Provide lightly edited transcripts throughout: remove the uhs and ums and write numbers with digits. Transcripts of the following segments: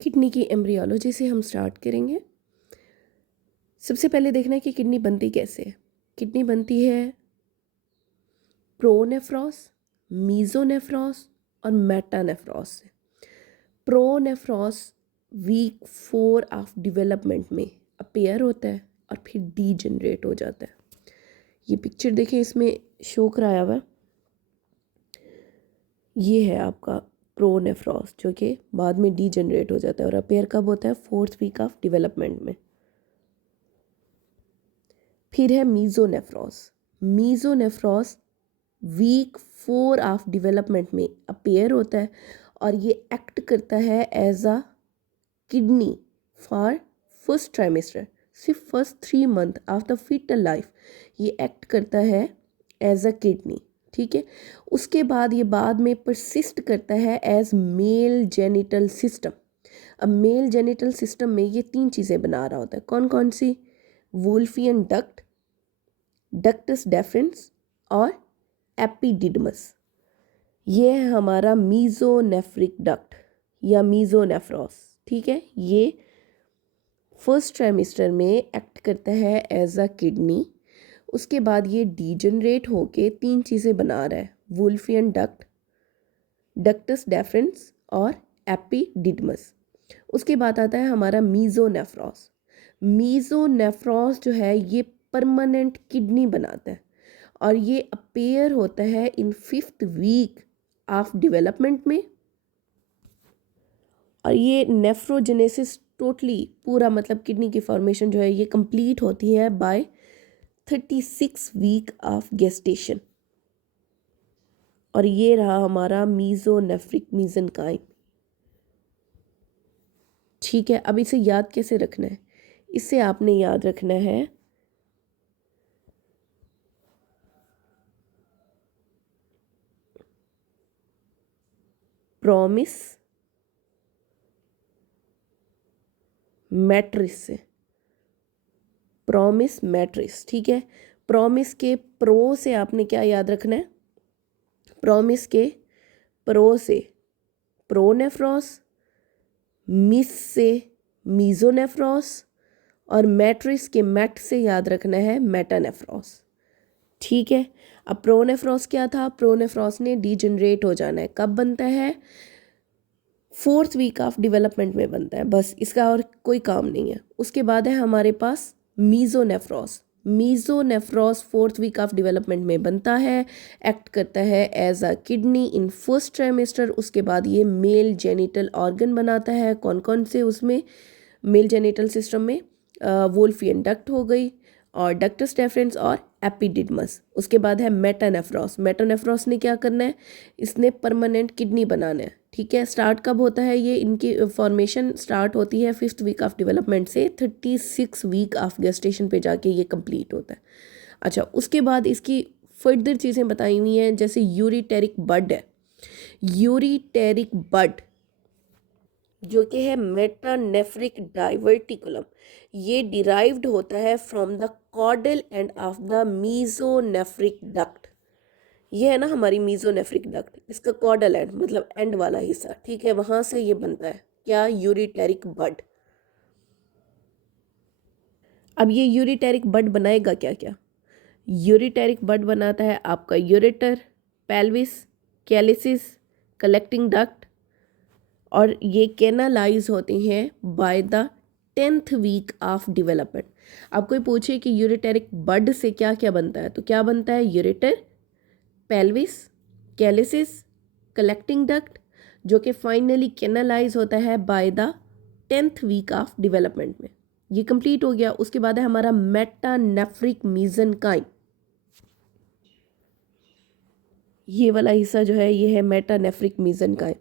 Kidney की embryology से हम स्टार्ट करेंगे। सबसे पहले देखना है कि किडनी बनती कैसे है। किडनी बनती है प्रोनेफ्रॉस, मीजोनेफ्रॉस और मेटानेफ्रॉस से। प्रोनेफ्रॉस वीक 4 ऑफ डेवलपमेंट में अपीयर होता है और फिर डीजनरेट हो जाता है। ये पिक्चर देखिए, इसमें शो कराया हुआ है। ये है आपका प्रोनेफ्रॉस जो कि बाद में डीजनरेट हो जाता है और अपीयर कब होता है? 4th वीक ऑफ डेवलपमेंट में। फिर है mesonephros. Mesonephros week 4 of development में अपीयर होता है और ये एक्ट करता है as a kidney for first trimester. सिर्फ first 3 month of the fetal life ये एक्ट करता है एज अ किडनी। ठीक है, उसके बाद ये बाद में परसिस्ट करता है एज मेल जेनिटल सिस्टम। अब मेल जेनिटल सिस्टम में ये 3 चीज़ें बना रहा होता है। कौन कौन सी? वुल्फियन डक्ट, डक्टस डेफरेंस और एपिडिडमस। ये है हमारा मीजोनेफ्रिक डक्ट या मीजोनेफ्रॉस। ठीक है, ये फर्स्ट ट्राइमेस्टर में एक्ट करता है एज अ किडनी। उसके बाद ये डीजनरेट होके 3 चीज़ें बना रहा है, वुल्फियन डक्ट, डक्टस डेफरेंस और एपिडिडमस। उसके बाद आता है हमारा मीजोनेफ्रॉस। मीजोनेफ्रॉस जो है ये परमानेंट किडनी बनाता है और ये अपीयर होता है इन 5th वीक ऑफ डेवलपमेंट में। और ये नेफ्रोजेनेसिस टोटली पूरा मतलब किडनी की फॉर्मेशन जो है ये कंप्लीट होती है बाय 36 वीक ऑफ गेस्टेशन। और ये रहा हमारा मीजोनेफ्रिक मीजेनकाइम। ठीक है, अब इसे याद कैसे रखना है? इसे आपने याद रखना है प्रॉमिस मैट्रिक्स से। प्रॉमिस मैट्रिक्स, ठीक है। प्रॉमिस के प्रो से आपने क्या याद रखना है? प्रॉमिस के प्रो से प्रोनेफ्रॉस, मिस से मीजोनेफ्रॉस और मैट्रिक्स के मैट से याद रखना है मेटानेफ्रॉस। ठीक है, अब प्रोनेफ्रॉस क्या था? प्रोनेफ्रॉस ने डीजनरेट हो जाना है। कब बनता है? 4th वीक ऑफ डेवलपमेंट में बनता है, बस इसका और कोई काम नहीं है। उसके बाद है हमारे पास mesonephros. Mesonephros 4th week of development में बनता है, एक्ट करता है as a kidney in first trimester. उसके बाद ये मेल जेनिटल ऑर्गन बनाता है। कौन कौन से उसमें? मेल जेनिटल सिस्टम में वोल्फियन डक्ट हो गई और डक्टस डेफरेंस और एपिडिडमस। उसके बाद है मेटानेफ्रॉस। मेटानेफ्रॉस ने क्या करना है? इसने परमानेंट किडनी बनाना है। ठीक है, स्टार्ट कब होता है? ये इनकी फॉर्मेशन स्टार्ट होती है 5th वीक ऑफ डेवलपमेंट से 36 वीक ऑफ गेस्टेशन पे जाके ये कंप्लीट होता है। अच्छा, उसके बाद इसकी फर्दर चीज़ें बताई हुई हैं, जैसे यूरिटेरिक बड है। यूरिटेरिक बड जो कि है मेटानेफ्रिक डाइवर्टिकुलम, ये डिराइव्ड होता है from the caudal end of the mesonephric duct. ये है ना हमारी मीजोनेफ्रिक डक्ट, इसका कॉर्डल एंड मतलब एंड वाला हिस्सा। ठीक है, वहां से ये बनता है क्या? यूरिटेरिक बड। अब ये यूरिटेरिक बड बनाएगा क्या क्या? यूरिटेरिक बड बनाता है आपका ureter, pelvis, calyces, collecting duct और ये कैनालाइज होते हैं by the 10th week of development. अब कोई पूछे कि यूरिटेरिक बड से क्या क्या बनता है, तो क्या बनता है? Ureter, pelvis, calyces, collecting duct, जो कि फाइनली कैनालाइज होता है by the 10th week of development में। ये कंप्लीट हो गया। उसके बाद है हमारा मेटानेफ्रिक मीजेनकाइम। ये वाला हिस्सा जो है ये है मेटानेफ्रिक मीजेनकाइम।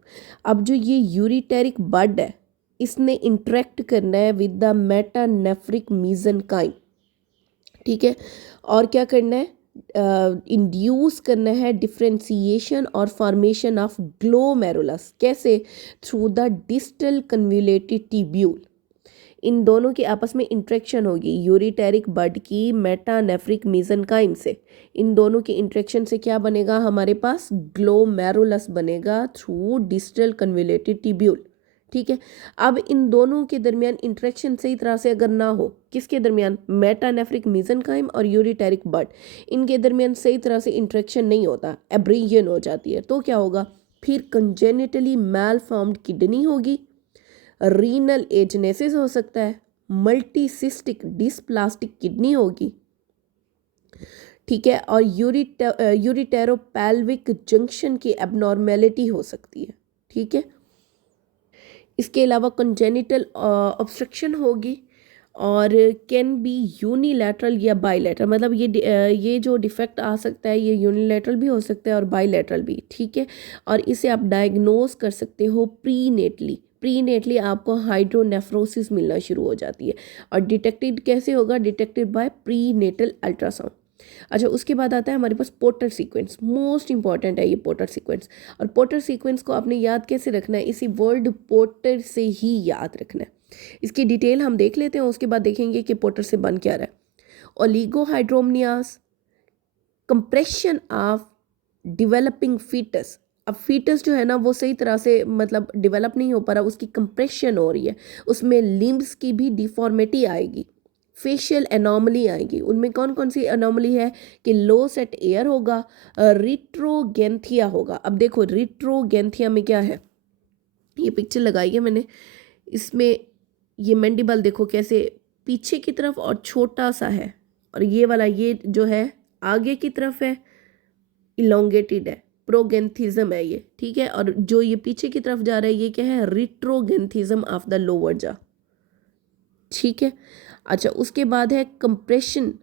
अब जो ये यूरिटेरिक बड है इसने इंटरेक्ट करना है विद द मेटानेफ्रिक मीजेनकाइम। ठीक है, और क्या करना है? इंड्यूस करना है डिफ्रेंसिएशन और फॉर्मेशन ऑफ ग्लोमेरुलस। कैसे? Through the distal convoluted tubule. इन दोनों की आपस में इंट्रैक्शन होगी यूरिटेरिक बड की मेटानेफ्रिक मीजेनकाइम से। इन दोनों की इंट्रैक्शन से क्या बनेगा? हमारे पास ग्लोमेरुलस बनेगा थ्रू डिस्टल कन्वोल्यूटेड ट्यूब्यूल। ठीक है। अब इन दोनों के दरमियान इंटरेक्शन सही तरह से अगर ना हो, किसके दरमियान, मेटानेफ्रिक मीजनकाइम और यूरिटेरिक बड, इनके दरमियान सही तरह से इंटरेक्शन नहीं होता, एब्रीजन हो जाती है, तो क्या होगा, फिर कंजेनिटली मैलफॉर्म्ड किडनी होगी, रीनल एजनेसिस हो सकता है, मल्टीसिस्टिक डिस्प्लास्टिक किडनी होगी, ठीक है, और यूरिटेरोपैल्विक जंक्शन की एबनॉर्मेलिटी हो सकती है, ठीक है। इसके अलावा कंजेनिटल ऑब्स्ट्रक्शन होगी और कैन बी यूनिलैटरल या बाईलैटरल, मतलब ये जो डिफेक्ट आ सकता है ये यूनिलैटरल भी हो सकता है और बाईलैटरल भी, ठीक है। और इसे आप डायग्नोज कर सकते हो प्रीनेटली आपको हाइड्रोनेफ्रोसिस मिलना शुरू हो जाती है। और डिटेक्टेड कैसे होगा, डिटेक्टेड बाय प्रीनेटल अल्ट्रासाउंड। अच्छा, उसके बाद आता है हमारे पास पोर्टर सीक्वेंस, मोस्ट इंपॉर्टेंट है ये पोर्टर सीक्वेंस। और पोर्टर सीक्वेंस को आपने याद कैसे रखना है, इसी वर्ड पोर्टर से ही याद रखना है। इसकी डिटेल हम देख लेते हैं, उसके बाद देखेंगे कि पोर्टर से बन क्या रहा है। ओलिगोहाइड्रोमनियास, कंप्रेशन ऑफ डिवेलपिंग फीटस। अब फीटस जो है ना वो सही तरह से मतलब डेवलप नहीं हो पा रहा, उसकी कंप्रेशन हो रही है, उसमें लिम्ब्स की भी डिफॉर्मिटी आएगी, फेशियल एनॉमली आएगी। उनमें कौन कौन सी एनॉमली है कि लो सेट एयर होगा, रिट्रोगेंथिया होगा। अब देखो रिट्रोगेंथिया में क्या है, ये पिक्चर लगाई है मैंने, इसमें ये मैंडिबल देखो कैसे पीछे की तरफ और छोटा सा है, और ये वाला ये जो है आगे की तरफ है, इलोंगेटेड है, प्रोगेंथिज्म है ये, ठीक है। और जो ये पीछे की तरफ जा रहा है ये क्या है, रिट्रोगेंथिज्म ऑफ द लोअर जा, ठीक है। अच्छा, उसके बाद है compression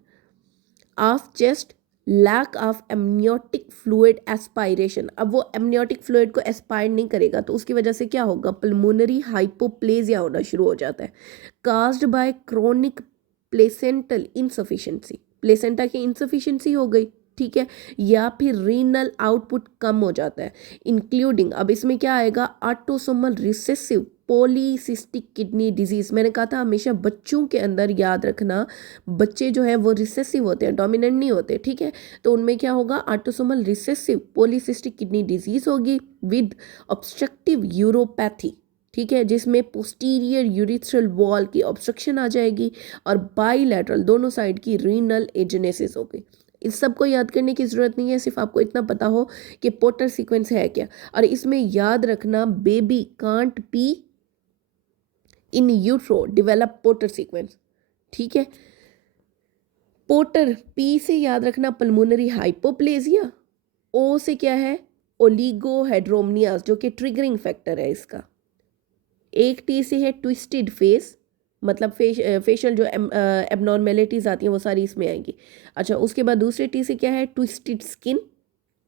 of chest, lack of amniotic fluid aspiration. अब वो एमनियोटिक फ्लूइड को एस्पायर नहीं करेगा तो उसकी वजह से क्या होगा, पल्मोनरी हाइपोप्लेजिया होना शुरू हो जाता है, caused by chronic placental insufficiency, placenta की इनसफिशिएंसी हो गई, ठीक है, या फिर रीनल आउटपुट कम हो जाता है, इंक्लूडिंग, अब इसमें क्या आएगा, autosomal recessive polycystic kidney disease. मैंने कहा था हमेशा बच्चों के अंदर याद रखना, बच्चे जो है वो रिसेसिव होते हैं, डोमिनेंट नहीं होते, ठीक है। तो उनमें क्या होगा, autosomal recessive polycystic kidney disease होगी विद ऑब्स्ट्रक्टिव यूरोपैथी, ठीक है, जिसमें पोस्टीरियर यूरिथ्रल वॉल की ऑब्स्ट्रक्शन आ जाएगी और बाईलैटरल दोनों साइड की रीनल एजेनेसिस होगी। इस सब को याद करने की ज़रूरत नहीं है, सिर्फ आपको इतना पता हो कि पोर्टर सीक्वेंस है क्या। और इसमें याद रखना, baby can't P in utero develop porter sequence, ठीक है। पोर्टर पी से याद रखना पल्मोनरी हाइपोप्लेजिया, ओ से क्या है, ओलिगोहेड्रोमनियास जो कि ट्रिगरिंग फैक्टर है इसका। एक टी से है ट्विस्टेड फेस, मतलब फेशियल जो एबनॉर्मेलिटीज़ आती हैं वो सारी इसमें आएंगी। अच्छा, उसके बाद दूसरे टी से क्या है, ट्विस्टेड स्किन,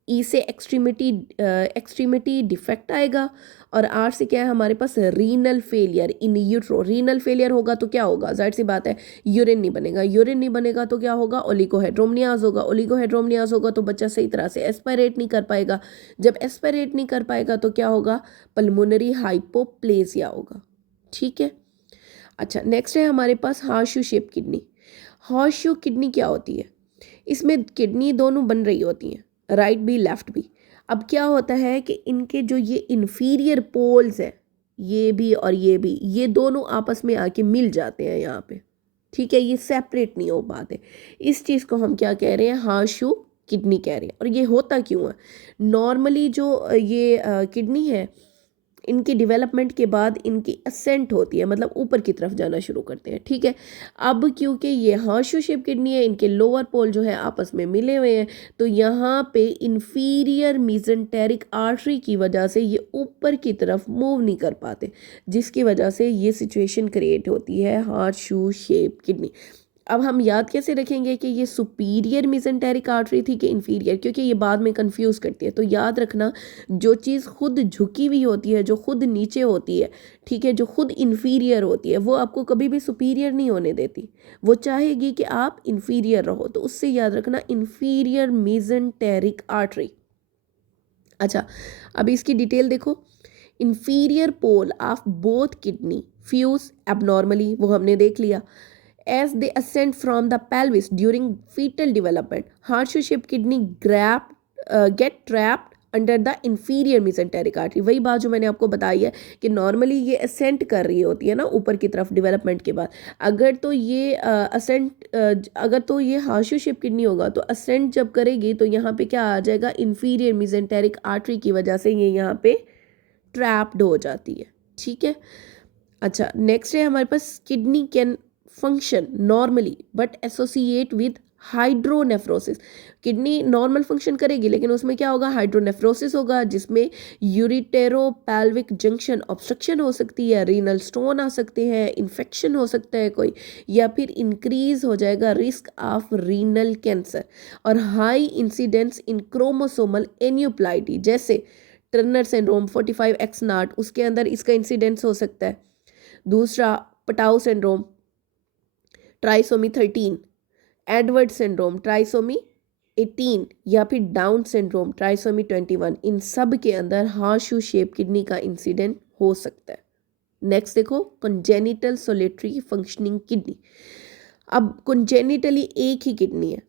ई से एक्सट्रीमिटी डिफेक्ट आएगा, और आर से क्या है हमारे पास, renal failure in utero. Renal failure होगा तो क्या होगा, जाहिर सी बात है यूरिन नहीं बनेगा, यूरिन नहीं बनेगा तो क्या होगा, ओलिगोहेड्रोमनियाज होगा, ओलिगोहेड्रोमनियाज होगा तो बच्चा सही तरह से एस्पायरेट नहीं कर पाएगा, जब एस्पायरेट नहीं कर पाएगा तो क्या होगा, पल्मोनरी हाइपोप्लेजिया होगा, ठीक है। अच्छा, नेक्स्ट है हमारे पास horseshoe shape kidney. Horseshoe kidney क्या होती है, इसमें किडनी दोनों बन रही होती हैं, राइट भी लेफ्ट भी। अब क्या होता है कि इनके जो ये इन्फीरियर पोल्स हैं, ये भी और ये भी, ये दोनों आपस में आके मिल जाते हैं यहाँ पे, ठीक है, ये सेपरेट नहीं हो पाते। इस चीज़ को हम क्या कह रहे हैं, हॉर्सशू किडनी कह रहे हैं। और ये होता क्यों है, नॉर्मली जो ये किडनी है, इनकी डेवलपमेंट के बाद इनकी असेंट होती है, मतलब ऊपर की तरफ जाना शुरू करते हैं, ठीक है। अब क्योंकि ये हॉर्सशू शेप किडनी है, इनके लोअर पोल जो है आपस में मिले हुए हैं, तो यहाँ पे इन्फीरियर मीजेंटेरिक आर्टरी की वजह से ये ऊपर की तरफ मूव नहीं कर पाते, जिसकी वजह से ये सिचुएशन क्रिएट होती है हॉर्सशू शेप किडनी। अब हम याद कैसे रखेंगे कि ये सुपीरियर मीजेंटेरिक आर्टरी थी कि इन्फीरियर, क्योंकि ये बाद में कंफ्यूज करती है। तो याद रखना, जो चीज़ खुद झुकी हुई होती है, जो खुद नीचे होती है, ठीक है, जो खुद इन्फीरियर होती है, वो आपको कभी भी सुपीरियर नहीं होने देती, वो चाहेगी कि आप इन्फीरियर रहो। तो उससे याद रखना, इन्फीरियर मीजेंटेरिक आर्टरी। अच्छा, अब इसकी डिटेल देखो, inferior pole of both kidney fuse abnormally, वो हमने देख लिया। As they ascend from the pelvis during fetal development, horseshoe-shaped kidney get trapped under the inferior mesenteric artery. वही बात जो मैंने आपको बताई है कि नॉर्मली ये असेंट कर रही होती है ना ऊपर की तरफ डेवलपमेंट के बाद। अगर तो ये अगर तो ये हार्शू शेप किडनी होगा तो असेंट जब करेगी तो यहाँ पे क्या आ जाएगा, इंफीरियर मेसेंटेरिक आर्टरी की वजह से ये यहाँ पे ट्रैप्ड हो जाती है। ठीक है, अच्छा नेक्स्ट है हमारे पास kidney can function normally but associate with hydronephrosis. Kidney normal function करेगी लेकिन उसमें क्या होगा, हाइड्रोनेफ्रोसिस होगा, जिसमें यूरिटेरोपैल्विक जंक्शन ऑब्स्ट्रक्शन हो सकती है, रीनल स्टोन आ सकते हैं, इन्फेक्शन हो सकता है कोई, या फिर इंक्रीज हो जाएगा रिस्क ऑफ रीनल कैंसर, और हाई इंसिडेंस इन क्रोमोसोमल एन्यूप्लाइटी जैसे टर्नर सिंड्रोम 45X0, उसके अंदर इसका इंसिडेंस हो सकता है। दूसरा Patau syndrome trisomy 13, Edward syndrome trisomy 18, या फिर डाउन सिंड्रोम ट्राइसोमी 21, इन सब के अंदर हार्शू शेप किडनी का इंसिडेंट हो सकता है। नेक्स्ट देखो कंजेनिटल सोलेटरी फंक्शनिंग किडनी। अब कंजेनिटली एक ही किडनी है,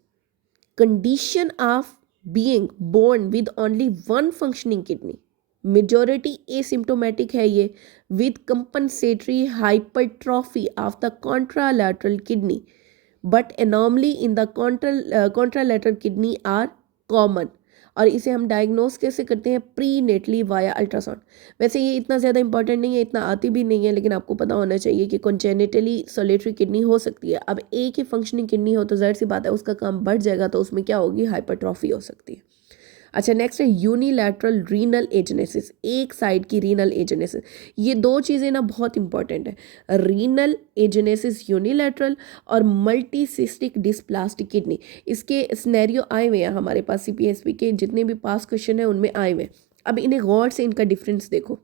condition of being born with only one functioning kidney, majority asymptomatic है ये, with compensatory hypertrophy of the contralateral kidney but anomaly in the contralateral kidney are common. और इसे हम diagnose कैसे करते हैं, प्री नेटली वाया अल्ट्रासाउंड। वैसे ये इतना ज़्यादा इंपॉर्टेंट नहीं है, इतना आती भी नहीं है, लेकिन आपको पता होना चाहिए कि कंजेनिटली सोलेटरी किडनी हो सकती है। अब एक ही फंक्शनिंग किडनी हो तो जाहिर सी बात है उसका काम बढ़ जाएगा, तो उसमें क्या होगी, हाइपरट्रॉफी हो सकती है। अच्छा नेक्स्ट है यूनिलैटरल रीनल एजेनेसिस, एक साइड की रीनल एजेनेसिस। ये दो चीज़ें ना बहुत इंपॉर्टेंट है, रीनल एजेनेसिस यूनिलैटरल और मल्टीसिस्टिक डिस्प्लास्टिक किडनी। इसके सिनेरियो आए हुए हैं हमारे पास, सीपीएसपी के जितने भी पास क्वेश्चन है उनमें आए हुए हैं। अब इन्हें गौर से इनका डिफरेंस देखो।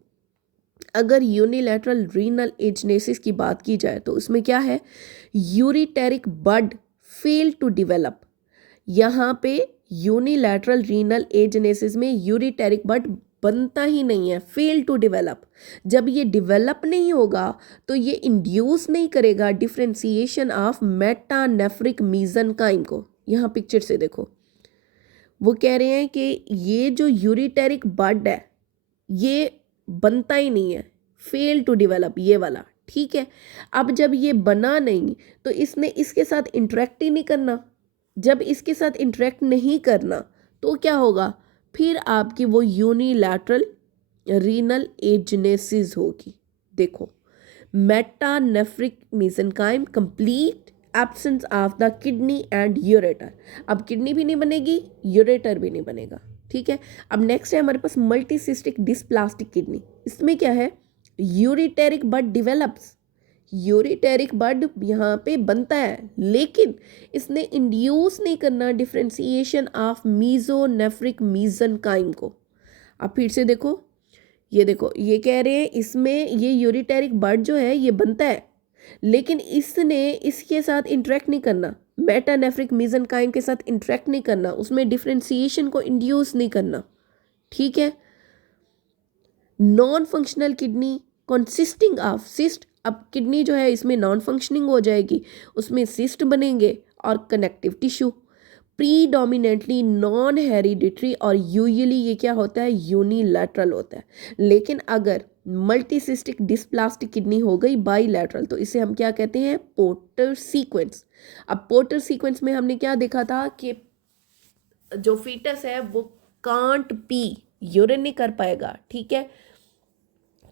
अगर यूनिलैटरल रीनल एजेनेसिस की बात की जाए तो उसमें क्या है, ureteric bud fail to develop. यहाँ पे यूनिलैटरल रीनल एजेनेसिस में यूरिटेरिक बड बनता ही नहीं है, फेल टू डेवलप। जब ये डेवलप नहीं होगा तो ये इंड्यूस नहीं करेगा डिफ्रेंसिएशन ऑफ मेटानेफ्रिक मीजनकाइम को। यहाँ पिक्चर से देखो, वो कह रहे हैं कि ये जो यूरिटेरिक बड है ये बनता ही नहीं है, फेल टू डेवलप, ये वाला। ठीक है, अब जब ये बना नहीं तो इसने इसके साथ इंटरेक्ट ही नहीं करना। जब इसके साथ इंटरेक्ट नहीं करना तो क्या होगा, फिर आपकी वो यूनिलैटरल रीनल एजेनेसिस होगी। देखो, metanephric mesenchyme, complete absence of the kidney and ureter. अब किडनी भी नहीं बनेगी, यूरेटर भी नहीं बनेगा। ठीक है, अब नेक्स्ट है हमारे पास मल्टीसिस्टिक डिस्प्लास्टिक किडनी। इसमें क्या है, यूरिटेरिक बड डेवलप्स, यूरिटेरिक बड यहाँ पे बनता है लेकिन इसने इंड्यूस नहीं करना डिफ्रेंसिएशन ऑफ मीजोनेफ्रिक मीजनकाइम को। अब फिर से देखो, ये देखो, ये कह रहे हैं इसमें ये यूरिटेरिक बड जो है ये बनता है लेकिन इसने इसके साथ इंटरेक्ट नहीं करना, मेटानेफ्रिक मीजनकाइम के साथ इंटरेक्ट नहीं करना, उसमें डिफ्रेंसिएशन को इंड्यूस नहीं करना। ठीक है, non functional kidney consisting of cyst. अब किडनी जो है इसमें नॉन फंक्शनिंग हो जाएगी, उसमें सिस्ट बनेंगे और connective tissue, predominantly non hereditary, और यूजुअली ये क्या होता है, यूनिलैटरल होता है। लेकिन अगर मल्टीसिस्टिक डिस्प्लास्टिक किडनी हो गई बाईलैटरल तो इसे हम क्या कहते हैं, पोर्टर सीक्वेंस। अब पोर्टर सीक्वेंस में हमने क्या देखा था कि जो फीटस है वो कांट पी, यूरिन नहीं कर पाएगा। ठीक है,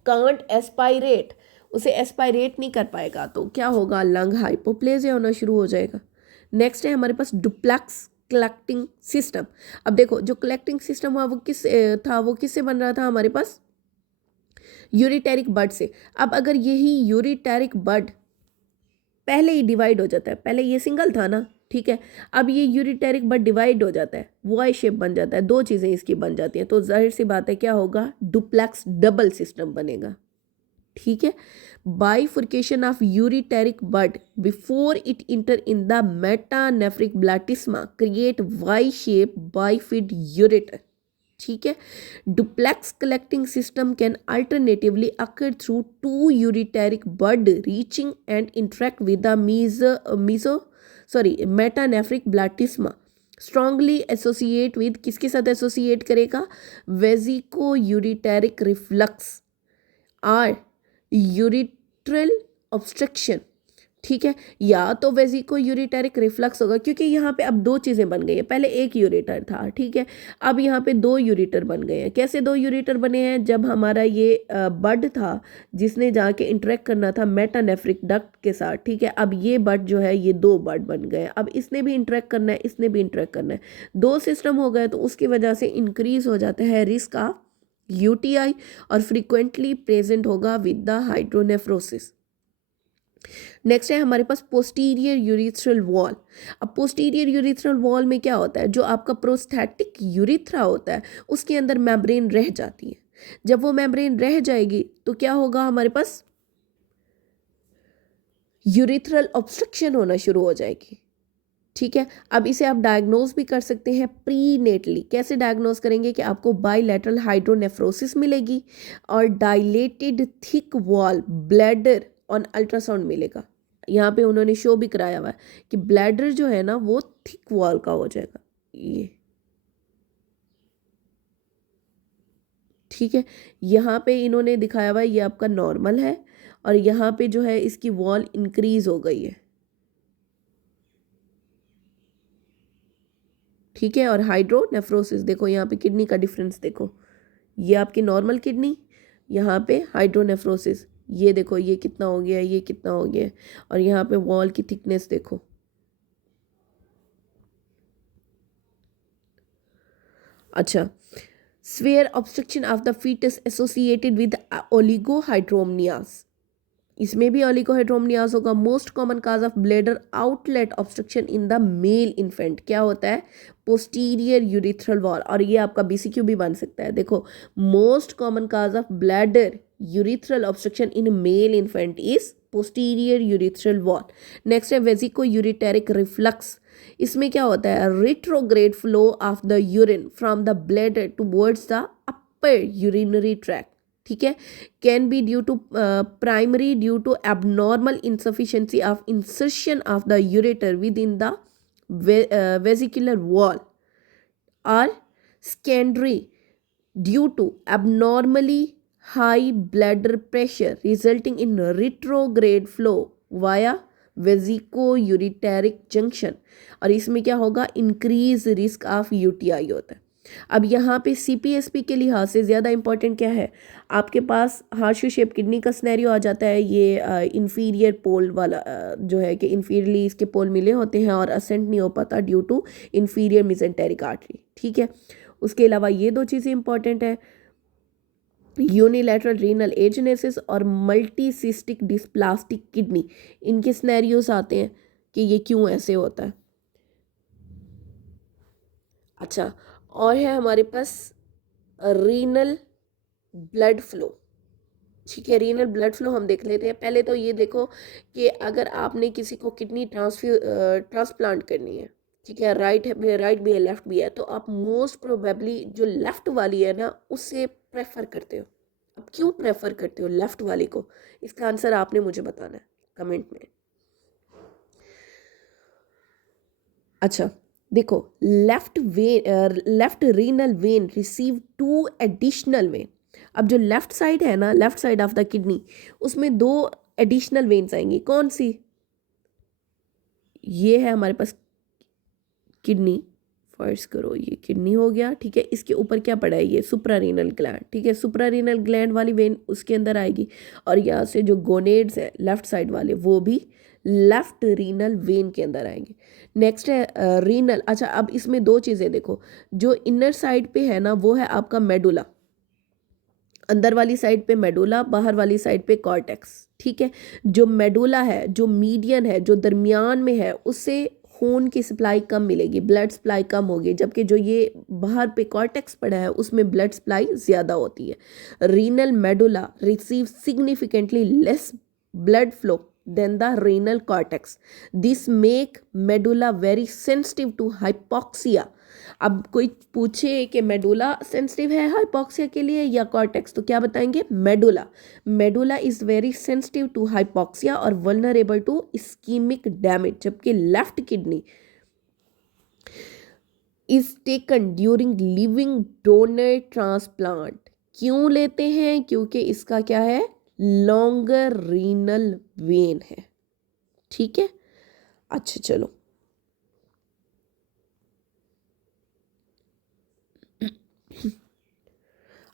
कांट एस्पायरेट, उसे एस्पायरेट नहीं कर पाएगा तो क्या होगा, लंग हाइपोप्लेजिया होना शुरू हो जाएगा। नेक्स्ट है हमारे पास डुप्लेक्स कलेक्टिंग सिस्टम। अब देखो, जो कलेक्टिंग सिस्टम हुआ वो किससे बन रहा था हमारे पास, यूरिटेरिक बड से। अब अगर यही यूरिटेरिक बड पहले ही डिवाइड हो जाता है, पहले ये सिंगल था ना, ठीक है, अब ये यूरिटेरिक बड डिवाइड हो जाता है, वाई शेप बन जाता है, दो चीज़ें इसकी बन जाती हैं, तो जाहिर सी बात है क्या होगा, डुप्लेक्स डबल सिस्टम बनेगा। ठीक है, bifurcation of ureteric bud before it enter in the metanephric blastema create Y shape bifid ureter. ठीक है, duplex collecting system can alternatively occur through two ureteric bud reaching and interact with the metanephric blastema strongly associate with, किसके साथ associate करेगा, वेजिको ureteric reflux और यूरिट्रल obstruction, ठीक है, या तो वेजिको यूरिटेरिक रिफ्लक्स होगा, क्योंकि यहाँ पे अब दो चीज़ें बन गई हैं, पहले एक यूरिटर था, ठीक है, अब यहाँ पे दो यूरिटर बन गए हैं। कैसे दो यूरिटर बने हैं, जब हमारा ये बड था जिसने जाके इंटरेक्ट करना था मेटानेफ्रिक डक्ट के साथ, ठीक है, अब ये बड जो है ये दो बड बन गए हैं, अब इसने भी इंटरेक्ट करना है, इसने भी इंटरेक्ट करना है, दो सिस्टम हो गए, तो उसकी वजह से इंक्रीज हो जाता है रिस्क ऑफ यूटीआई और फ्रीक्वेंटली प्रेजेंट होगा विद द हाइड्रोनेफ्रोसिस। नेक्स्ट है हमारे पास पोस्टीरियर यूरिथ्रल वॉल। अब पोस्टीरियर यूरिथ्रल वॉल में क्या होता है, जो आपका प्रोस्थेटिक यूरिथ्रा होता है उसके अंदर मेम्ब्रेन रह जाती है। जब वो मेम्ब्रेन रह जाएगी तो क्या होगा, हमारे पास यूरिथ्रल ऑब्स्ट्रक्शन होना शुरू हो जाएगी, ठीक है। अब इसे आप डायग्नोज भी कर सकते हैं प्रीनेटली। कैसे डायग्नोज करेंगे कि आपको बाइलेटरल हाइड्रोनेफ्रोसिस मिलेगी और dilated thick wall bladder on ultrasound मिलेगा। यहाँ पे उन्होंने शो भी कराया हुआ है कि ब्लैडर जो है ना वो थिक वॉल का हो जाएगा, ये ठीक है। यहाँ पे इन्होंने दिखाया हुआ है ये आपका नॉर्मल है और यहाँ पे जो है इसकी वॉल इंक्रीज हो गई है, ठीक है। और हाइड्रोनेफ्रोसिस देखो, यहाँ पे किडनी का डिफरेंस देखो, ये आपकी नॉर्मल किडनी, यहाँ पे हाइड्रोनेफ्रोसिस, ये देखो ये कितना हो गया, ये कितना हो गया, और यहाँ पे वॉल की थिकनेस देखो। अच्छा, severe obstruction of the fetus associated with oligohydramnios, इसमें भी ओलिगोहाइड्रोमनियास होगा। Most common cause of bladder outlet obstruction in the male infant क्या होता है, पोस्टीरियर यूरिथ्रल वॉल, और ये आपका बीसीक्यू भी बन सकता है। देखो, most common cause of bladder urethral obstruction in male infant is posterior urethral valve. Next है वेजिको यूरिटेरिक रिफ्लक्स, इसमें क्या होता है, retrograde flow of the urine from the bladder towards the upper urinary tract, ठीक है, can be due to primary due to abnormal insufficiency of insertion of the ureter within the vesicular wall or secondary due to abnormally high bladder pressure resulting in retrograde flow via vesicoureteric junction, और इसमें क्या होगा, increase risk of UTI होता है। अब यहाँ पे CPSP के लिहाज से ज़्यादा इंपॉर्टेंट क्या है, आपके पास हार्शू शेप किडनी का सिनेरियो आ जाता है, ये इंफीरियर पोल वाला जो है कि इंफीरियरली इसके पोल मिले होते हैं और असेंट नहीं हो पाता due to inferior mesenteric artery, ठीक है। उसके अलावा ये दो चीज़ें इंपॉर्टेंट है, यूनिलैटरल रीनल एजेनेसिस और मल्टीसिस्टिक डिस्प्लास्टिक किडनी, इनके सिनेरियोस आते हैं कि ये क्यों ऐसे होता है। अच्छा, और है हमारे पास रीनल ब्लड फ्लो, ठीक है। रीनल ब्लड फ्लो हम देख लेते हैं। पहले तो ये देखो कि अगर आपने किसी को किडनी ट्रांसप्लांट करनी है, ठीक है, राइट भी है लेफ्ट भी है, तो आप मोस्ट प्रोबेबली जो लेफ्ट वाली है ना उससे प्रेफर करते हो। अब क्यों प्रेफर करते हो लेफ्ट वाली को, इसका आंसर आपने मुझे बताना है कमेंट में। अच्छा देखो, left renal vein receive 2 additional when. अब जो लेफ्ट साइड है ना, left side of the kidney, उसमें 2 एडिशनल वेन्स आएंगी। कौन सी, ये है हमारे पास किडनी, फर्ज करो ये किडनी हो गया, ठीक है। इसके ऊपर क्या पड़ा है, ये सुप्रारीनल ग्लैंड, ठीक है। सुप्रारीनल ग्लैंड वाली वेन उसके अंदर आएगी, और यहाँ से जो गोनेड्स है लेफ्ट साइड वाले वो भी लेफ्ट रीनल वेन के अंदर आएंगे। नेक्स्ट है रीनल। अच्छा, अब इसमें दो चीज़ें देखो, जो इनर साइड पे है ना वो है आपका मेडुला, अंदर वाली साइड पे मेडुला, बाहर वाली साइड पे कॉर्टेक्स, ठीक है। जो मेडुला है, जो मीडियन है, जो दरमियान में है, उससे खून की सप्लाई कम मिलेगी, ब्लड सप्लाई कम होगी, जबकि जो ये बाहर पे कॉर्टेक्स पड़ा है उसमें ब्लड सप्लाई ज़्यादा होती है। Renal medulla receive significantly less blood flow than the renal cortex. This make medulla very sensitive to hypoxia. अब कोई पूछे कि मेडुला सेंसिटिव है हाइपोक्सिया के लिए या कॉर्टेक्स, तो क्या बताएंगे, medulla. Medulla is very sensitive to hypoxia और वल्नरेबल टू इस्कीमिक डैमेज, जबकि left kidney is taken during living donor transplant. क्यों लेते हैं? क्योंकि इसका क्या है, लॉन्गर रीनल वेन है। ठीक है, अच्छा चलो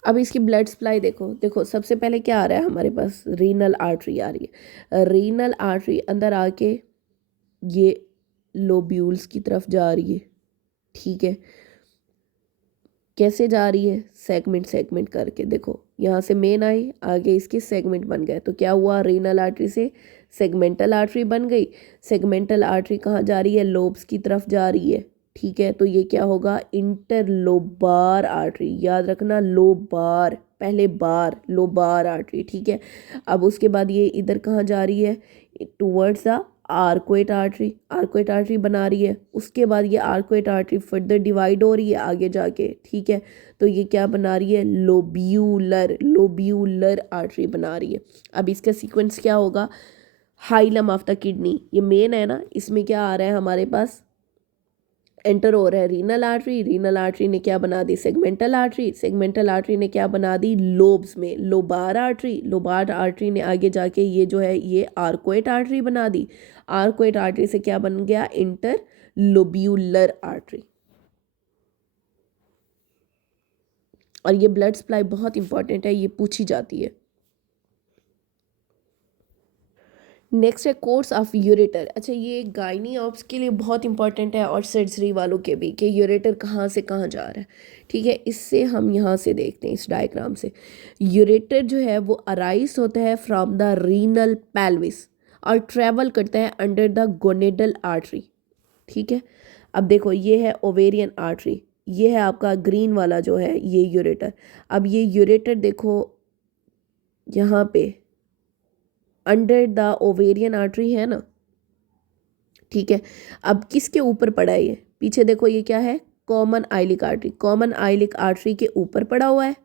अब इसकी ब्लड सप्लाई देखो। देखो सबसे पहले क्या आ रहा है हमारे पास, रीनल आर्टरी आ रही है। रीनल आर्टरी अंदर आके ये लोब्यूल्स की तरफ जा रही है। ठीक है, कैसे जा रही है, सेगमेंट सेगमेंट करके। देखो यहाँ से मेन आई, आगे इसके सेगमेंट बन गए, तो क्या हुआ, रीनल आर्टरी से सेगमेंटल आर्टरी बन गई। सेगमेंटल आर्टरी कहाँ जा रही है, लोब्स की तरफ जा रही है। ठीक है, तो ये क्या होगा, इंटरलोबार आर्टरी। याद रखना, लोबार पहले बार, लोबार आर्टरी। ठीक है, अब उसके बाद ये इधर कहाँ जा रही है, टूवर्ड्स द आर्कोइट आर्टरी। आर्कोइट आर्टरी बना रही है। उसके बाद ये आर्कोइट आर्टरी फर्दर डिवाइड हो रही है आगे जाके। ठीक है, तो ये क्या बना रही है, लोब्यूलर, लोब्यूलर आर्टरी बना रही है। अब इसका सीक्वेंस क्या होगा, हाइलम ऑफ द किडनी, ये मेन है ना, इसमें क्या आ रहा है हमारे पास, एंटर हो रहा है रीनल आर्टरी। रीनल आर्टरी ने क्या बना दी, सेगमेंटल आर्टरी। सेगमेंटल आर्टरी ने क्या बना दी, लोब्स में लोबार आर्टरी। लोबार आर्टरी ने आगे जाके ये जो है ये आर्कोइट आर्टरी बना दी। आर्कोइट आर्टरी से क्या बन गया, इंटर लोब्यूलर आर्टरी। और ये ब्लड सप्लाई बहुत इंपॉर्टेंट है, ये पूछी जाती है। नेक्स्ट है कोर्स ऑफ यूरेटर। अच्छा, ये गायनी ऑप्स के लिए बहुत इंपॉर्टेंट है और सर्जरी वालों के भी, कि यूरेटर कहाँ से कहाँ जा रहा है। ठीक है, इससे हम यहाँ से देखते हैं इस डायग्राम से। यूरेटर जो है वो अराइज होता है फ्रॉम द रीनल पेल्विस और ट्रेवल करता है अंडर द गोनेडल आर्टरी। ठीक है, अब देखो ये है ओवेरियन आर्टरी, ये है आपका ग्रीन वाला जो है ये यूरेटर। अब ये यूरेटर देखो यहाँ पे अंडर द ओवेरियन आर्टरी है ना। ठीक है, अब किसके ऊपर पड़ा है ये, पीछे देखो ये क्या है, common iliac artery. Common iliac artery के ऊपर पड़ा हुआ है।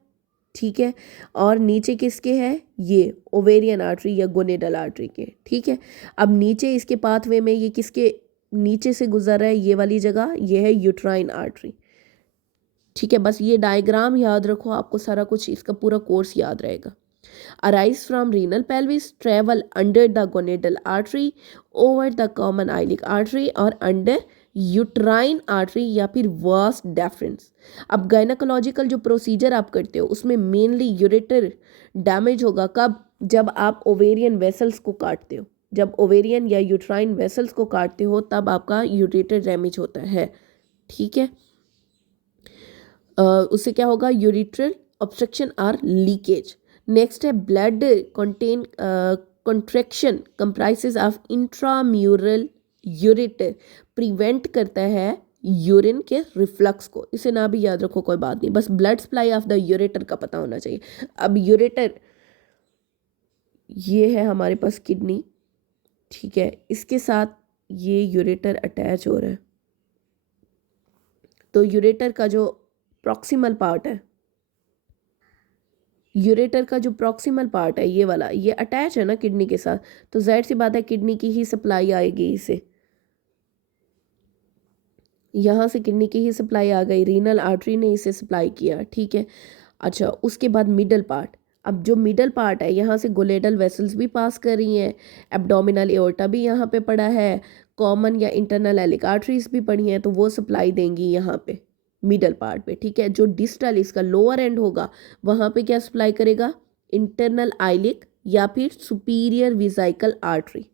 ठीक है, और नीचे किसके है, ये ओवेरियन आर्टरी या गोनेडल आर्टरी के। ठीक है, अब नीचे इसके पाथवे में ये किसके नीचे से गुजर रहा है, ये वाली जगह, ये है यूट्राइन आर्टरी। ठीक है, बस ये डायग्राम याद रखो, आपको सारा कुछ इसका पूरा कोर्स याद रहेगा। arise from renal pelvis, travel under the gonadal artery, over the common iliac artery और under यूट्राइन आर्टरी या फिर वास डेफरेंस। अब गायनाकोलॉजिकल जो प्रोसीजर आप करते हो उसमें मेनली यूरेटर डैमेज होगा कब, जब आप ओवेरियन वेसल्स को काटते हो। जब ओवेरियन या यूट्राइन वेसल्स को काटते हो तब आपका यूरेटर डैमेज होता है। ठीक है, उससे क्या होगा, यूरिट्रल ऑब्स्ट्रक्शन और लीकेज। नेक्स्ट है blood contain contraction comprises of intramural ureter, prevent करता है यूरिन के रिफ्लक्स को। इसे ना भी याद रखो कोई बात नहीं, बस blood supply of the ureter का पता होना चाहिए। अब यूरेटर ये है हमारे पास किडनी। ठीक है, इसके साथ ये यूरेटर अटैच हो रहा है। तो यूरेटर का जो प्रॉक्सिमल पार्ट है, यूरेटर का जो प्रॉक्सिमल पार्ट है ये वाला, ये अटैच है ना किडनी के साथ, तो जाहिर सी बात है किडनी की ही सप्लाई आएगी इसे। यहाँ से किडनी की ही सप्लाई आ गई, रीनल आर्टरी ने इसे सप्लाई किया। ठीक है, अच्छा उसके बाद मिडल पार्ट। अब जो मिडल पार्ट है यहाँ से गोलेडल वेसल्स भी पास कर रही हैं, एब्डोमिनल एओर्टा भी यहाँ पे पड़ा है, कॉमन या इंटरनल एलिक आर्टरीज भी पड़ी हैं, तो वो सप्लाई देंगी यहाँ पे मिडल पार्ट पे। ठीक है, जो डिस्टल इसका लोअर एंड होगा वहाँ पे क्या सप्लाई करेगा, इंटरनल आइलिक या फिर सुपीरियर विजाइकल आर्टरी।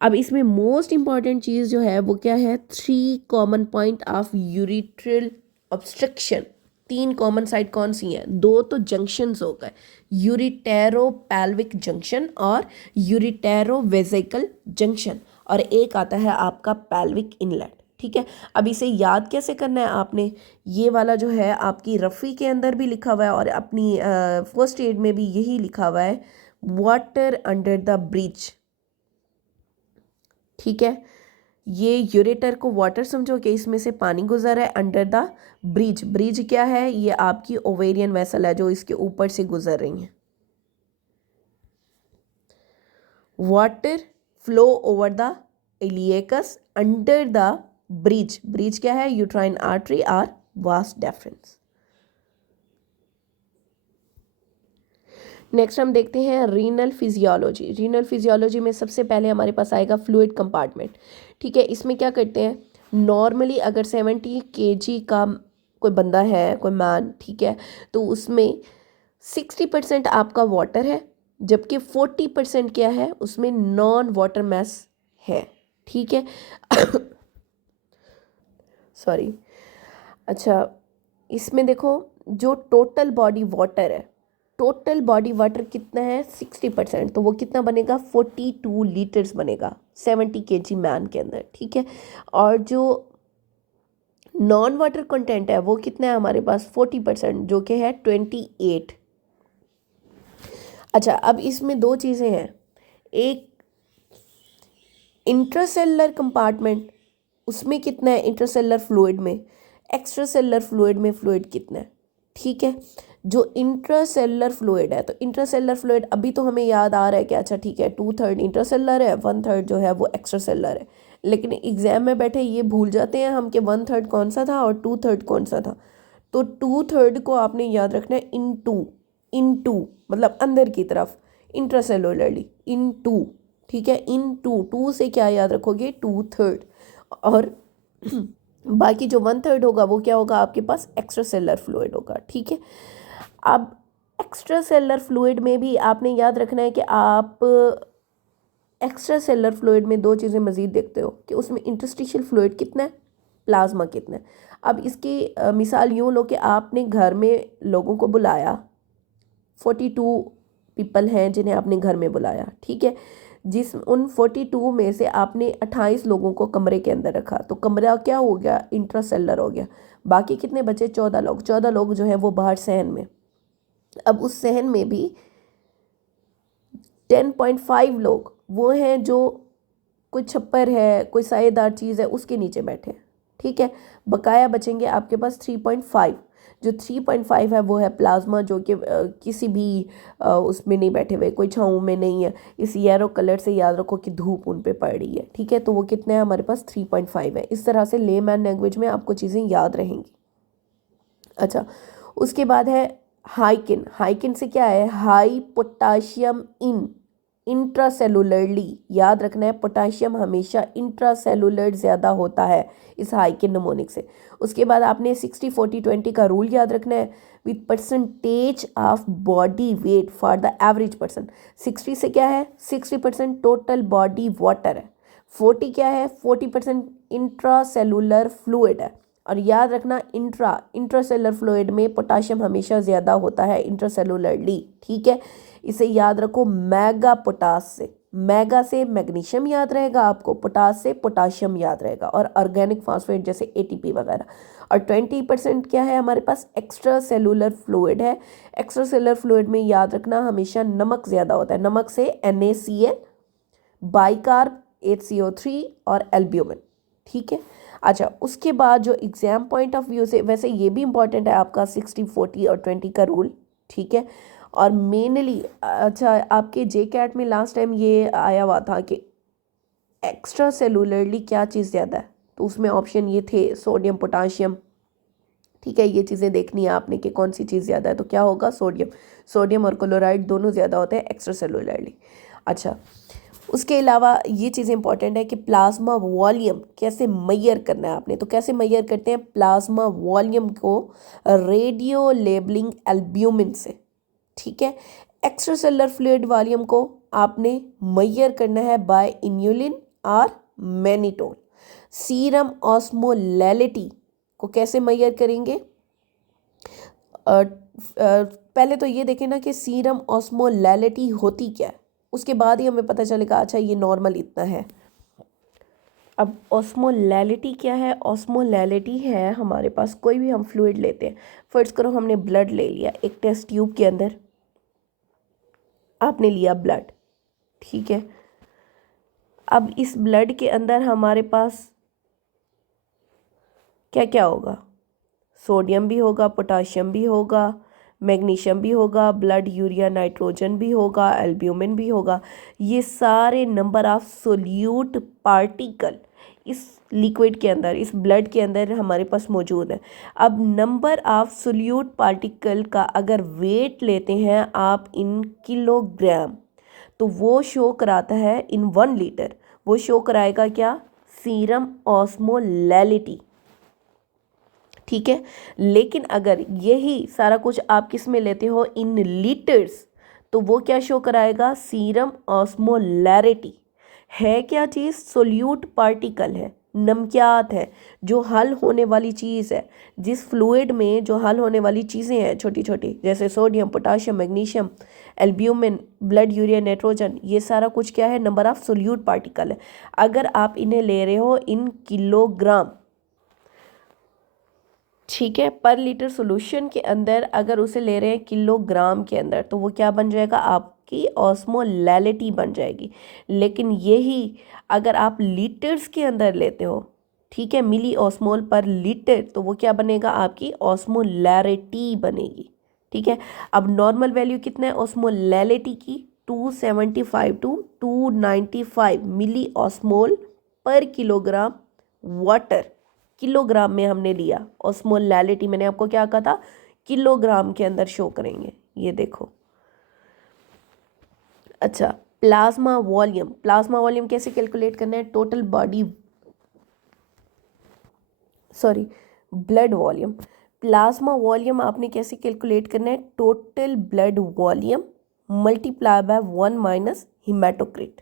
अब इसमें मोस्ट इंपॉर्टेंट चीज़ जो है वो क्या है, 3 common point of ureteral obstruction. 3 common side कौन सी हैं, 2 तो जंक्शंस हो गए, यूरिटेरो पैल्विक जंक्शन और यूरिटेरो वेसिकल जंक्शन, और एक आता है आपका पैल्विक इनलेट। ठीक है, अब इसे याद कैसे करना है आपने, ये वाला जो है आपकी रफ़ी के अंदर भी लिखा हुआ है और अपनी फर्स्ट एड में भी यही लिखा हुआ है, वाटर अंडर द ब्रिज। ठीक है, ये यूरेटर को वाटर समझो कि इसमें से पानी गुजर है, अंडर द ब्रिज। ब्रिज क्या है, ये आपकी ओवेरियन वेसल है जो इसके ऊपर से गुजर रही है। Water flow over the iliacus under the breach, breach क्या है, uterine artery or vas deferens. Next हम देखते हैं रीनल फिजियोलॉजी। रीनल फिजियोलॉजी में सबसे पहले हमारे पास आएगा फ्लूइड कंपार्टमेंट। ठीक है, इसमें क्या करते हैं, नॉर्मली अगर 70 kg का कोई बंदा है, कोई मैन, ठीक है, तो उसमें 60% आपका वाटर है, जबकि 40% क्या है, उसमें नॉन वाटर मैस है। ठीक है सॉरी। अच्छा, इसमें देखो जो टोटल बॉडी वाटर है, टोटल बॉडी वाटर कितना है, 60%, तो वो कितना बनेगा, 42 लीटर्स बनेगा 70 kg मैन के अंदर। ठीक है, और जो नॉन वाटर कंटेंट है वो कितना है हमारे पास, 40%, जो कि है 28। अच्छा, अब इसमें दो चीज़ें हैं, एक इंट्रासेलुलर कंपार्टमेंट, उसमें कितना है इंट्रासेलुलर फ्लूइड में, एक्स्ट्रासेलुलर फ्लूइड में फ्लूइड कितना है। ठीक है, जो इंट्रासेलुलर फ्लूइड है, तो इंट्रासेलुलर फ्लूइड अभी तो हमें याद आ रहा है कि अच्छा ठीक है 2/3 इंट्रासेलुलर है, 1/3 जो है वो एक्स्ट्रासेलुलर है, लेकिन एग्जाम में बैठे ये भूल जाते हैं हम कि 1/3 कौन सा था और 2/3 कौन सा था। तो 2/3 को आपने याद रखना है इन टू मतलब अंदर की तरफ, इंट्रासेलुलरली इन टू। ठीक है, इन टू से क्या याद रखोगे, 2/3, और बाकी जो 1/3 होगा वो क्या होगा आपके पास, एक्स्ट्रा सेलर फ्लूइड होगा। ठीक है, अब एक्स्ट्रा सेलर फ्लूइड में भी आपने याद रखना है कि आप एक्स्ट्रा सेलर फ्लूइड में दो चीज़ें मज़ीद देखते हो कि उसमें इंटरस्टिशियल फ्लूइड कितना है, प्लाज्मा कितना है। अब इसकी मिसाल यूँ लो कि आपने घर में लोगों को बुलाया, 42 पीपल हैं जिन्हें आपने घर में बुलाया। ठीक है, जिस उन 42 में से आपने 28 लोगों को कमरे के अंदर रखा, तो कमरा क्या हो गया, इंट्रासेलर हो गया। बाकी कितने बचे, 14 लोग। 14 लोग जो है वो बाहर सहन में। अब उस सहन में भी 10.5 लोग वो हैं जो कोई छप्पर है, कोई सायेदार चीज़ है, उसके नीचे बैठे हैं। ठीक है, बकाया बचेंगे आपके पास 3.5। जो 3.5 है वो है प्लाज्मा, जो कि किसी भी उसमें नहीं बैठे हुए, कोई छाँव में नहीं है। इस येलो कलर से याद रखो कि धूप उन पे पड़ रही है। ठीक है, तो वो कितने हैं हमारे पास, 3.5 है। इस तरह से लेमैन लैंग्वेज में आपको चीज़ें याद रहेंगी। अच्छा, उसके बाद है हाइकिन। हाइकिन से क्या है, हाई पोटाशियम इन इंट्रासेलुलरली, याद रखना है पोटाशियम हमेशा इंट्रासेलुलर ज़्यादा होता है इस हाइकिन नमोनिक से। उसके बाद आपने 60-40-20 का रूल याद रखना है, with percentage of body weight for the average person. 60 से क्या है, 60% टोटल बॉडी वाटर है, 40 क्या है, 40% इंट्रासेलुलर फ्लूइड है। और याद रखना इंट्रासेलुलर फ्लूइड में पोटाशियम हमेशा ज़्यादा होता है इंट्रासेलुलरली। ठीक है, इसे याद रखो मैगा पोटास से, मैगा से मैग्नीशियम याद रहेगा आपको, पोटास से पोटाशियम याद रहेगा, और ऑर्गेनिक फॉस्फेट जैसे ATP वगैरह। और 20% क्या है हमारे पास, एक्स्ट्रा सेलुलर फ्लूइड है। एक्स्ट्रा सेलुलर फ्लूइड में याद रखना हमेशा नमक ज़्यादा होता है, नमक से NaCl, बाइकार्ब HCO3 और एल्ब्यूमिन। ठीक है, अच्छा, उसके बाद जो एग्ज़ाम पॉइंट ऑफ व्यू से, वैसे ये भी इंपॉर्टेंट है आपका 60-40 और 20 का रूल। ठीक है, और मेनली अच्छा आपके JCAT में लास्ट टाइम ये आया हुआ था कि एक्स्ट्रा सेलुलरली क्या चीज़ ज़्यादा है, तो उसमें ऑप्शन ये थे सोडियम पोटाशियम। ठीक है, ये चीज़ें देखनी है आपने कि कौन सी चीज़ ज़्यादा है, तो क्या होगा, सोडियम। सोडियम और क्लोराइड दोनों ज़्यादा होते हैं एक्स्ट्रा सेलुलरली। अच्छा, उसके अलावा ये चीज़ इंपॉर्टेंट है कि प्लाज्मा वॉल्यूम कैसे मेजर करना है आपने, तो कैसे मेजर करते हैं प्लाज्मा वॉल्यूम को, रेडियो लेबलिंग एल्ब्यूमिन से। ठीक है, एक्स्ट्रा सेलुलर फ्लूइड वॉल्यूम को आपने मेजर करना है बाय इन्यूलिन और मैनिटोल। सीरम ऑस्मोलैलिटी को कैसे मेजर करेंगे, पहले तो ये देखें ना कि सीरम ऑस्मोलैलिटी होती क्या है, उसके बाद ही हमें पता चलेगा अच्छा ये नॉर्मल इतना है। अब ऑस्मोलैलिटी क्या है, ऑस्मोलैलिटी है हमारे पास, कोई भी हम फ्लूइड लेते हैं, फर्ज करो हमने ब्लड ले लिया, एक टेस्ट ट्यूब के अंदर आपने लिया ब्लड। ठीक है, अब इस ब्लड के अंदर हमारे पास क्या क्या होगा, सोडियम भी होगा, पोटाशियम भी होगा, मैग्नीशियम भी होगा, ब्लड यूरिया नाइट्रोजन भी होगा, एल्ब्यूमिन भी होगा। ये सारे नंबर ऑफ सोल्यूट पार्टिकल इस लिक्विड के अंदर, इस ब्लड के अंदर हमारे पास मौजूद है। अब नंबर ऑफ सोल्यूट पार्टिकल का अगर वेट लेते हैं आप इन किलोग्राम, तो वो शो कराता है इन 1 लीटर, वो शो कराएगा क्या, सीरम ऑस्मोलैलिटी, ठीक है। लेकिन अगर यही सारा कुछ आप किस में लेते हो, इन लीटर्स, तो वो क्या शो कराएगा, सीरम ऑस्मोलैरिटी। है क्या चीज़, सोल्यूट पार्टिकल है, नमकियात है, जो हल होने वाली चीज़ है। जिस फ्लूइड में जो हल होने वाली चीज़ें हैं छोटी छोटी, जैसे sodium, potassium, magnesium, albumin, blood urea, nitrogen, ये सारा कुछ क्या है, नंबर ऑफ सोल्यूट पार्टिकल है। अगर आप इन्हें ले रहे हो इन किलोग्राम, ठीक है, पर लीटर सॉल्यूशन के अंदर अगर उसे ले रहे हैं किलोग्राम के अंदर, तो वो क्या बन जाएगा, आपकी ऑस्मोलैलिटी बन जाएगी। लेकिन यही अगर आप लीटर्स के अंदर लेते हो, ठीक है, मिली ऑस्मोल पर लीटर, तो वो क्या बनेगा, आपकी ऑस्मोलैरिटी बनेगी, ठीक है। अब नॉर्मल वैल्यू कितना है ऑस्मोलैरिटी की, 275 टू 295 मिली ऑस्मोल पर किलोग्राम वाटर। किलोग्राम में हमने लिया, ऑस्मोलैलिटी मैंने आपको क्या कहा था, किलोग्राम के अंदर शो करेंगे, ये देखो। अच्छा, प्लाज्मा वॉल्यूम, प्लाज्मा वॉल्यूम कैसे कैलकुलेट करना है, total body, sorry, blood volume. Plasma volume आपने कैसे कैलकुलेट करना है, total blood volume multiply by 1 minus hematocrit,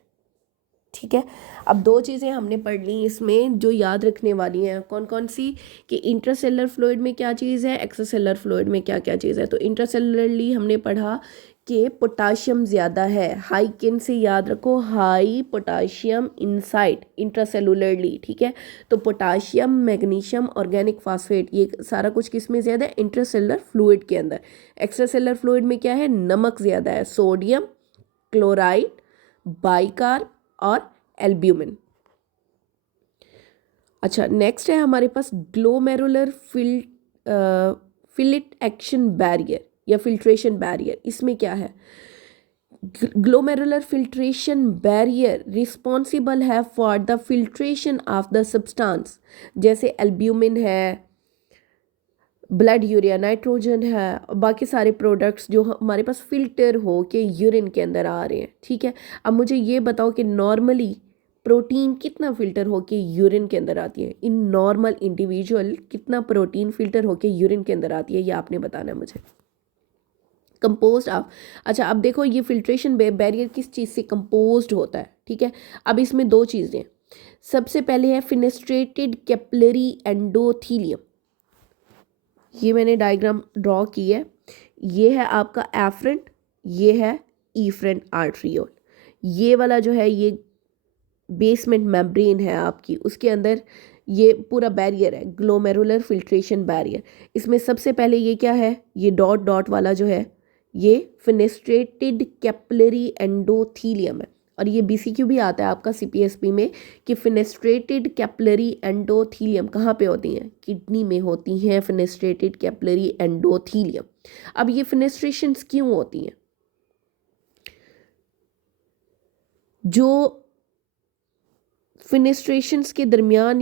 ठीक है। अब दो चीज़ें हमने पढ़ ली इसमें जो याद रखने वाली हैं, कौन कौन सी, कि इंट्रासेलुलर फ्लूइड में क्या चीज़ है, एक्स्ट्रासेलुलर फ्लूइड में क्या क्या चीज़ है। तो इंट्रासेलुलरली हमने पढ़ा कि पोटाशियम ज़्यादा है, हाई किन से याद रखो, हाई पोटाशियम इनसाइड इंट्रासेलुलरली, ठीक है। तो पोटाशियम, मैग्नीशियम, ऑर्गेनिक फास्फेट, ये सारा कुछ किस में ज़्यादा है, इंट्रासेलुलर फ्लूइड के अंदर। एक्स्ट्रासेलुलर फ्लूइड में क्या है, नमक ज़्यादा है, सोडियम क्लोराइड, बाइकार्ब और एल्ब्यूमिन। अच्छा, नेक्स्ट है हमारे पास ग्लोमेरुलर फिलिट एक्शन बैरियर या फिल्ट्रेशन बैरियर। इसमें क्या है, ग्लोमेरुलर फिल्ट्रेशन बैरियर रिस्पॉन्सिबल है for the filtration of the substance, जैसे एल्ब्यूमिन है, ब्लड यूरिया, नाइट्रोजन है, बाकी सारे प्रोडक्ट्स जो हमारे पास फिल्टर हो के यूरिन के अंदर आ रहे हैं, ठीक है। अब मुझे ये बताओ कि नॉर्मली प्रोटीन कितना फिल्टर होके यूरिन के अंदर आती है, इन नॉर्मल इंडिविजुअल कितना प्रोटीन फिल्टर होके यूरिन के अंदर आती है, ये आपने बताना है मुझे। कंपोज्ड ऑफ, अच्छा अब देखो ये फिल्ट्रेशन बैरियर किस चीज़ से कंपोज्ड होता है, ठीक है। अब इसमें दो चीज़ें, सबसे पहले है फिनेस्ट्रेटेड कैपिलरी एंडोथीलियम, ये मैंने डायग्राम ड्रॉ की है, ये है आपका एफरेंट, ये है ईफरेंट आर्ट्रियोल, ये वाला जो है ये बेसमेंट मेम्ब्रेन है आपकी, उसके अंदर ये पूरा बैरियर है, ग्लोमेरुलर फिल्ट्रेशन बैरियर। इसमें सबसे पहले ये क्या है, ये डॉट डॉट वाला जो है ये फिनेस्ट्रेटेड कैपिलरी एंडोथीलियम है। और ये बीसीक्यू भी आता है आपका सीपीएसपी में कि फिनेस्ट्रेटेड कैपिलरी एंडोथीलियम कहाँ पे होती हैं, किडनी में होती हैं फिनेस्ट्रेटेड कैपिलरी एंडोथीलियम। अब ये फिनेस्ट्रेशंस क्यों होती हैं, जो फिनेस्ट्रेशंस के दरमियान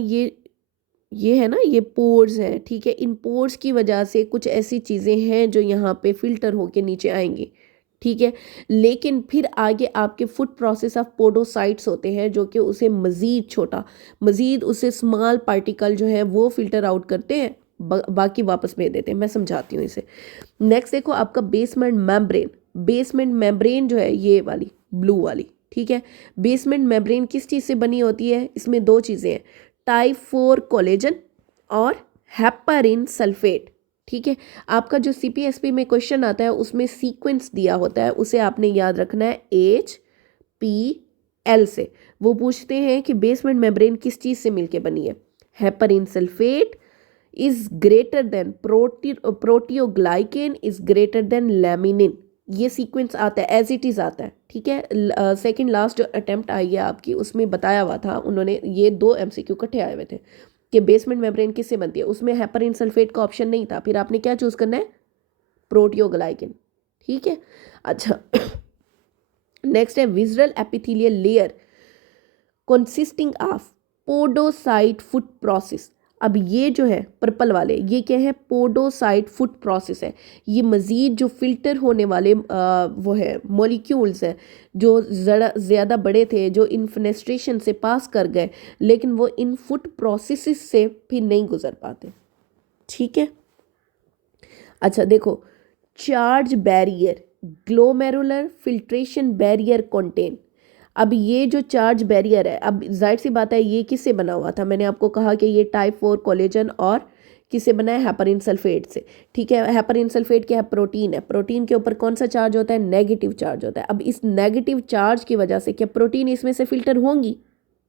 ये है ना, ये पोर्स हैं, ठीक है। इन पोर्स की वजह से कुछ ऐसी चीज़ें हैं जो यहाँ पे फिल्टर होके नीचे आएंगी, ठीक है। लेकिन फिर आगे आपके फुट प्रोसेस ऑफ पोडोसाइट्स होते हैं जो कि उसे मज़ीद छोटा, मज़ीद उसे स्मॉल पार्टिकल जो है वो फिल्टर आउट करते हैं, बाकी वापस भेज देते हैं। मैं समझाती हूँ इसे। नेक्स्ट देखो आपका बेसमेंट मेम्ब्रेन, बेसमेंट मेम्ब्रेन जो है ये वाली ब्लू वाली, ठीक है। बेसमेंट मेम्ब्रेन किस चीज़ से बनी होती है, इसमें दो चीज़ें हैं, टाइप 4 कोलेजन और हेपारिन सल्फेट, ठीक है। आपका जो सीपीएसपी में क्वेश्चन आता है उसमें सीक्वेंस दिया होता है, उसे आपने याद रखना है HPL से। वो पूछते हैं कि बेसमेंट मेम्ब्रेन किस चीज़ से मिलके बनी है, heparin sulphate is greater than proteoglycan is greater than laminin, ये सीक्वेंस आता है, एज इट इज़ आता है, ठीक है। सेकंड लास्ट जो अटेम्प्ट आई है आपकी उसमें बताया हुआ था उन्होंने, ये 2 MCQ इकट्ठे आए हुए थे कि बेसमेंट मेम्ब्रेन किससे बनती है, उसमें हेपारिन सल्फेट का ऑप्शन नहीं था, फिर आपने क्या चूज़ करना है, प्रोटियोग्लाइकेन, ठीक है। अच्छा नेक्स्ट है visceral epithelial layer consisting of podocyte foot process. अब ये जो है पर्पल वाले, ये क्या है, पोडोसाइट फुट प्रोसेस है। ये मज़ीद जो फिल्टर होने वाले वो है मॉलिक्यूल्स है जो ज़्यादा बड़े थे, जो इन फेनेस्ट्रेशन से पास कर गए, लेकिन वो इन फुट प्रोसेस से फिर नहीं गुजर पाते। ठीक है, अच्छा देखो, charge barrier, glomerular filtration barrier contain. अब ये जो चार्ज बैरियर है, अब जाहिर सी बात है ये किससे बना हुआ था, मैंने आपको कहा कि ये टाइप 4 कोलेजन और किससे बना है, हेपरिन सल्फेट से। ठीक है, हेपरिन सल्फेट क्या है, प्रोटीन है। प्रोटीन के ऊपर कौन सा चार्ज होता है, नेगेटिव चार्ज होता है। अब इस नेगेटिव चार्ज की वजह से क्या प्रोटीन इसमें से फिल्टर होंगी,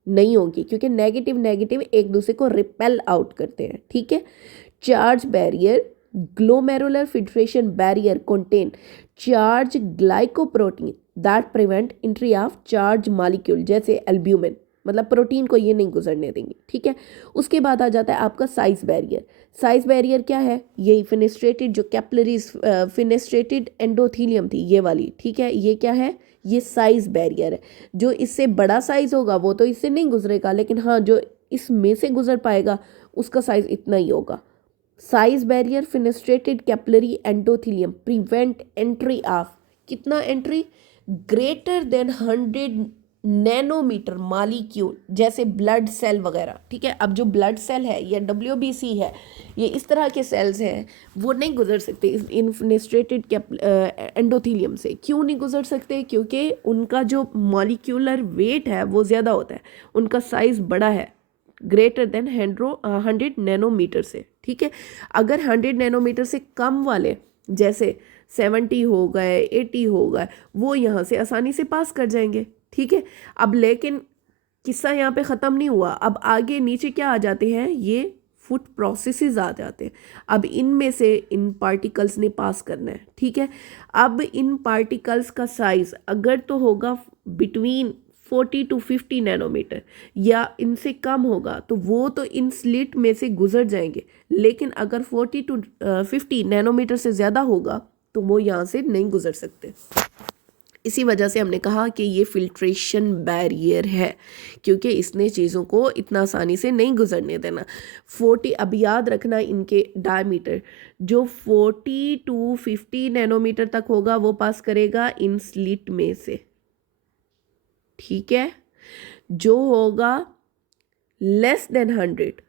नहीं होंगी, क्योंकि नेगेटिव नेगेटिव एक दूसरे को रिपेल आउट करते हैं। ठीक है, charge barrier, glomerular filtration barrier contain charge glycoprotein that prevent entry of charge molecule, जैसे एल्ब्यूमिन, मतलब प्रोटीन को ये नहीं गुजरने देंगे। ठीक है, उसके बाद आ जाता है आपका साइज बैरियर। साइज बैरियर क्या है, यही फिनेस्ट्रेटेड जो कैपिलरीज फिनेस्ट्रेटेड एंडोथीलियम थी ये वाली। ठीक है, ये क्या है, ये साइज बैरियर है। जो इससे बड़ा साइज होगा वो तो इससे नहीं गुजरेगा, लेकिन हाँ जो इसमें से गुजर पाएगा उसका साइज इतना ही होगा। Size barrier fenestrated capillary endothelium prevent entry of, कितना entry, greater than 100 nanometer molecule, जैसे ब्लड सेल वगैरह। ठीक है, अब जो ब्लड सेल है या WBC है, ये इस तरह के सेल्स हैं, वो नहीं गुजर सकते इन फिनेस्ट्रेटेड एंडोथीलियम से। क्यों नहीं गुजर सकते, क्योंकि उनका जो मॉलिक्यूलर वेट है वो ज़्यादा होता है, उनका साइज़ बड़ा है, ग्रेटर देन 100 नैनोमीटर से। ठीक है, अगर 100 नैनोमीटर से कम वाले जैसे 70 हो गए, 80 हो गए, वो यहाँ से आसानी से पास कर जाएंगे। ठीक है, अब लेकिन किस्सा यहाँ पे ख़त्म नहीं हुआ, अब आगे नीचे क्या आ जाते हैं, ये फुट प्रोसेसेस आ जाते हैं। अब इनमें से इन पार्टिकल्स ने पास करना है। ठीक है, अब इन पार्टिकल्स का साइज़ अगर तो होगा बिटवीन 40 to 50 नैनोमीटर या इनसे कम होगा तो वो तो इन स्लिट में से गुजर जाएंगे, लेकिन अगर 40 to 50 नैनोमीटर से ज़्यादा होगा तो वो यहाँ से नहीं गुजर सकते। इसी वजह से हमने कहा कि ये फिल्ट्रेशन बैरियर है, क्योंकि इसने चीज़ों को इतना आसानी से नहीं गुजरने देना। 40, अब याद रखना इनके डायमीटर जो 40 to 50 नैनोमीटर तक होगा वो पास करेगा इन स्लिट में से। ठीक है, जो होगा लेस देन 100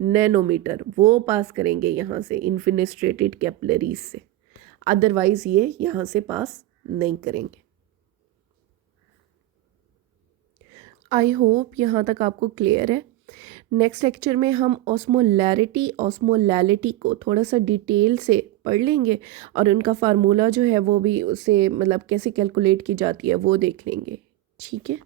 नैनोमीटर वो पास करेंगे यहाँ से इन फिनेस्ट्रेटेड कैपिलरीज से, अदरवाइज ये यहाँ से पास नहीं करेंगे। आई होप यहाँ तक आपको क्लियर है। नेक्स्ट लेक्चर में हम ऑस्मोलैरिटी को थोड़ा सा डिटेल से पढ़ लेंगे और उनका फार्मूला जो है वो भी उसे मतलब कैसे कैलकुलेट की जाती है वो देख लेंगे। ठीक है।